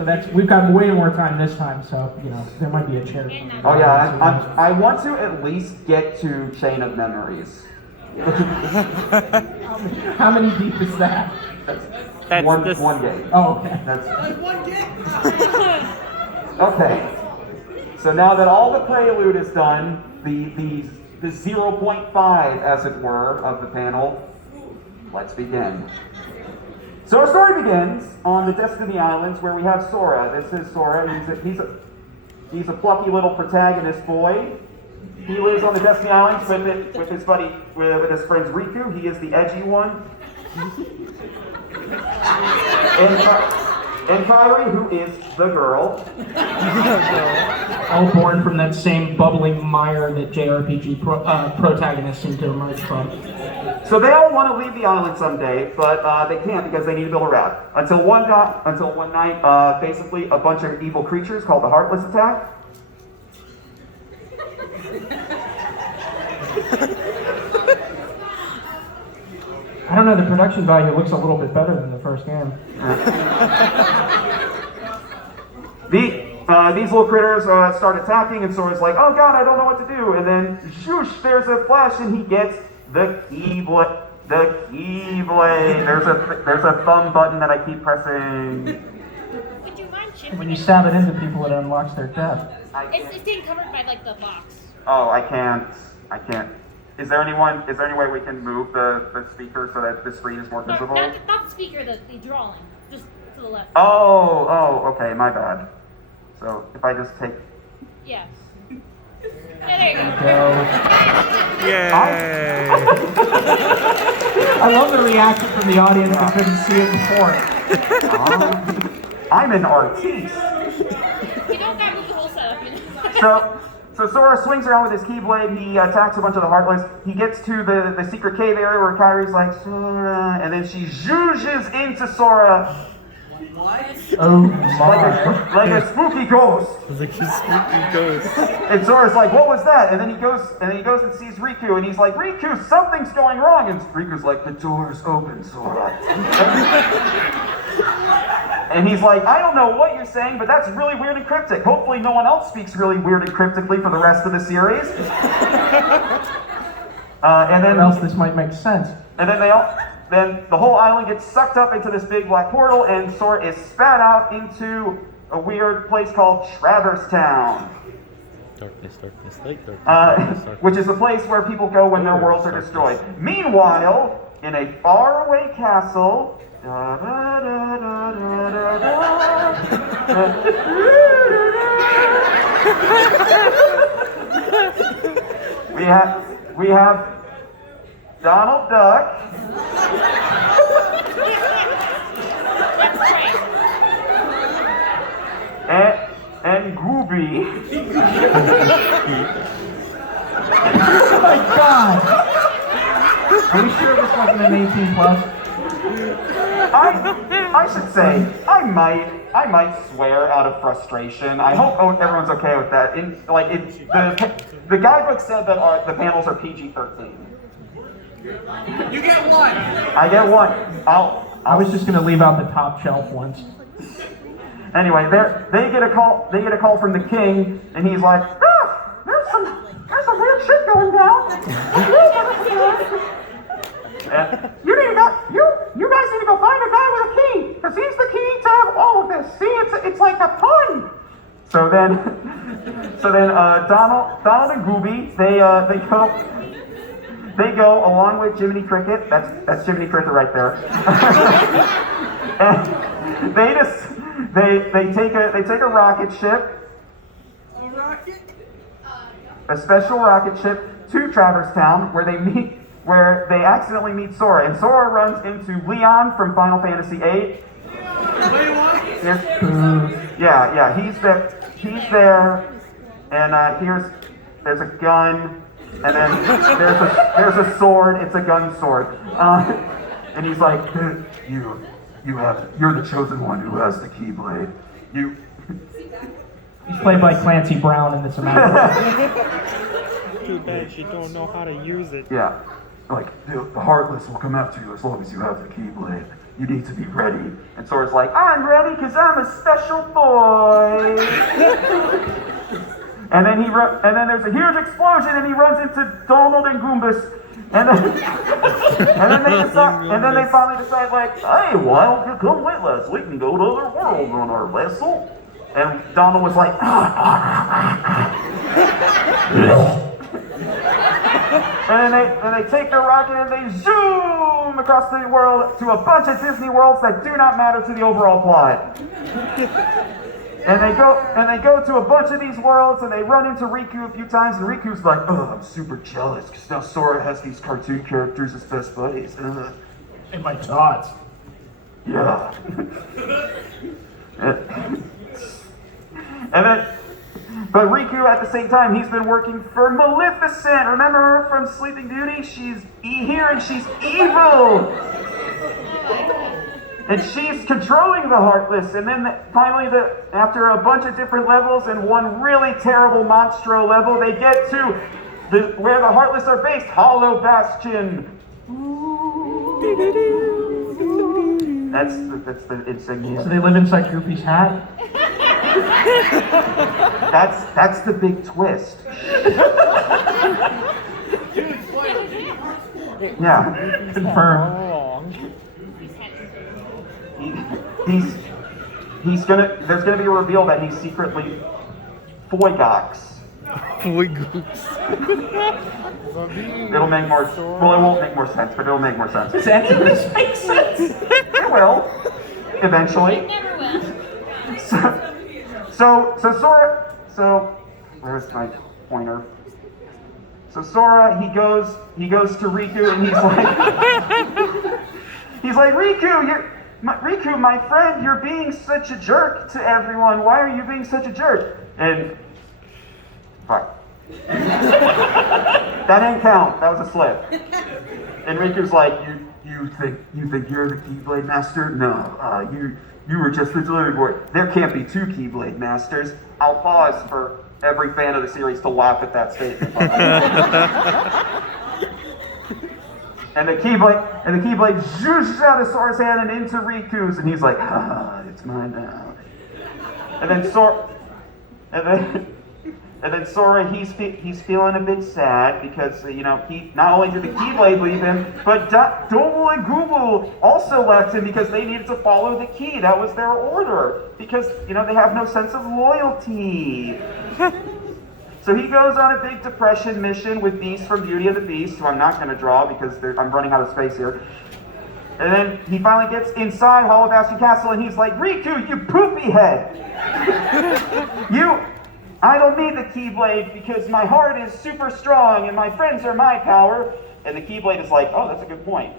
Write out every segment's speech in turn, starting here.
So we've got way more time this time, so, you know, there might be a chair. Oh yeah, I want to at least get to Chain of Memories. How many deep is that? That's one game. Oh, okay. That's one game. Okay. So now that all the prelude is done, the 0.5, as it were, of the panel, let's begin. So our story begins on the Destiny Islands, where we have Sora. This is Sora. He's a plucky little protagonist boy. He lives on the Destiny Islands with his buddy, with his friends Riku. He is the edgy one. And Kairi, who is the girl. All born from that same bubbling mire that JRPG protagonists seem to emerge from. So they all want to leave the island someday, but they can't because they need to build a raft. Until one night, basically a bunch of evil creatures called the Heartless attack. I don't know, the production value looks a little bit better than the first game. These little critters start attacking, and Sora's like, oh god, I don't know what to do. And then, shoosh, there's a flash, and he gets the Keyblade. The Keyblade. There's a thumb button that I keep pressing. Would you mind shifting? When you stab it into people, it unlocks their death. It's being covered by like the box. Oh, I can't. Is there any way we can move the speaker so that the screen is more visible? Not the speaker, the drawing. Just to the left. Oh, okay, my bad. So if I just take... Yeah. There you go. Yay! I love the reaction from the audience who couldn't see it before. I'm an artiste. You don't gotta move the whole setup. So Sora swings around with his Keyblade, he attacks a bunch of the Heartless, he gets to the secret cave area where Kairi's like, Sora, and then she zhuzhes into Sora. What? Oh my. Like a spooky ghost. Like a spooky ghost. And Sora's like, what was that? And then he goes and sees Riku, and he's like, Riku, something's going wrong. And Riku's like, the door's open, Sora. And he's like, I don't know what you're saying, but that's really weird and cryptic. Hopefully no one else speaks really weird and cryptically for the rest of the series. And then, or else this might make sense. And then then the whole island gets sucked up into this big black portal, and Sora is spat out into a weird place called Traverse Town. Darkness, light, darkness. Which is the place where people go when their worlds are destroyed. Meanwhile, in a faraway castle, we have Donald Duck. And Gooby. Oh my god! Are you sure this wasn't an 18 plus? I should say, I might swear out of frustration. I hope everyone's okay with that. The guidebook said that the panels are PG-13. You get one. I get one. I was just gonna leave out the top shelf ones. Anyway, they get a call from the king, and he's like, there's some weird shit going down. You guys need to go find a guy with a key, because he's the key to all of this. See, it's like a pun. So then Donald and Gooby, they go along with Jiminy Cricket. That's Jiminy Cricket right there. And they take a rocket ship. A rocket? A special rocket ship to Traverse Town, where they accidentally meet Sora, and Sora runs into Leon from Final Fantasy VIII. Wait, what? Yeah, he's there, and there's a gun, and then there's a sword. It's a gun sword, and he's like, you're the chosen one who has the Keyblade. He's played by Clancy Brown in this amount. Too bad you don't know how to use it. Yeah, like the Heartless will come after you as long as you have the Keyblade. you need to be ready. And Sora's like, I'm ready because I'm a special boy. and then there's a huge explosion and he runs into Donald and Goombas. And then they finally decide like, hey, why don't you come with us? We can go to other worlds on our vessel. And Donald was like, and then they take their rocket and they zoom across the world to a bunch of Disney worlds that do not matter to the overall plot. And they go to a bunch of these worlds and they run into Riku a few times and Riku's like, oh, I'm super jealous because now Sora has these cartoon characters as best buddies. In my tots. Yeah. But Riku, at the same time, he's been working for Maleficent. Remember her from Sleeping Beauty? She's here and she's evil. And she's controlling the Heartless. And then finally, after a bunch of different levels and one really terrible Monstro level, they get to where the Heartless are based, Hollow Bastion. That's the insignia. So they live inside Goofy's hat? That's the big twist. Yeah. Confirmed. There's gonna be a reveal that he's secretly Foigox. It'll make more, well, it won't make more sense, but it'll make more sense. Does any of this make sense? It will, eventually. It never will. So Sora, where's my pointer? So Sora, he goes to Riku and he's like, Riku, my friend, you're being such a jerk to everyone. Why are you being such a jerk? And fuck. That didn't count. That was a slip. And Riku's like, you think you're the Keyblade Master? No, you were just the delivery boy. There can't be two Keyblade Masters. I'll pause for every fan of the series to laugh at that statement. And the Keyblade zooshes out of Sora's hand and into Riku's, and he's like, it's mine now. And then Sora, he's feeling a bit sad because he not only did the Keyblade leave him, but Double and Google also left him because they needed to follow the key. That was their order because they have no sense of loyalty. So he goes on a big depression mission with Beast from Beauty and the Beast, who I'm not going to draw because I'm running out of space here. And then he finally gets inside Hollow Bastion Castle and he's like, Riku, you poopy head! I don't need the Keyblade because my heart is super strong and my friends are my power. And the Keyblade is like, oh, that's a good point.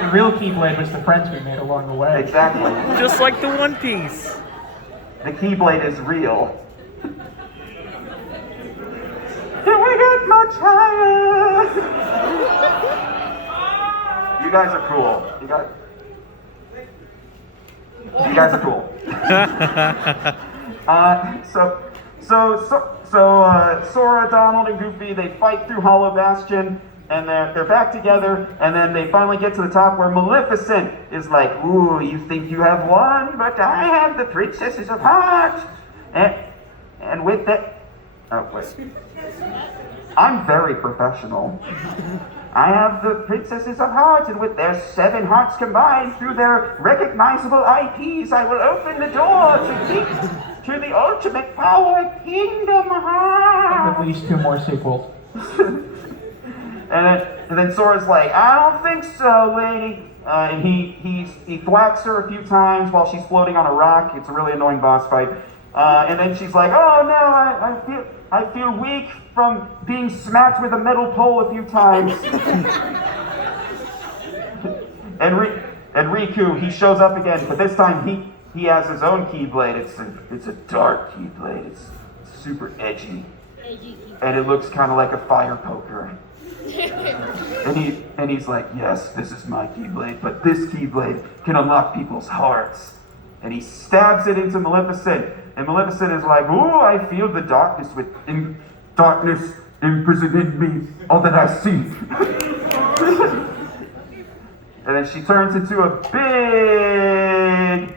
The real Keyblade was the friends we made along the way. Exactly. Just like the One Piece. The Keyblade is real. Can we get much higher? You guys are cool. You guys are cool. Sora, Donald, and Goofy, they fight through Hollow Bastion, and they're back together, and then they finally get to the top where Maleficent is like, ooh, you think you have won, but I have the Princesses of Heart. And with that, oh wait, I'm very professional. I have the Princesses of Heart, and with their 7 hearts combined through their recognizable IPs, I will open the door to the ultimate power Kingdom Hearts. At least 2 more sequels. And then Sora's like, I don't think so, lady. And he thwacks her a few times while she's floating on a rock. It's a really annoying boss fight. And then she's like, oh no, I feel weak from being smacked with a metal pole a few times. and Riku, he shows up again, but this time he has his own Keyblade. It's a dark Keyblade. It's super edgy. And it looks kind of like a fire poker. And he's like, yes, this is my Keyblade, but this Keyblade can unlock people's hearts. And he stabs it into Maleficent. And Maleficent is like, ooh, I feel the darkness imprisoned me, all that I see. And then she turns into a big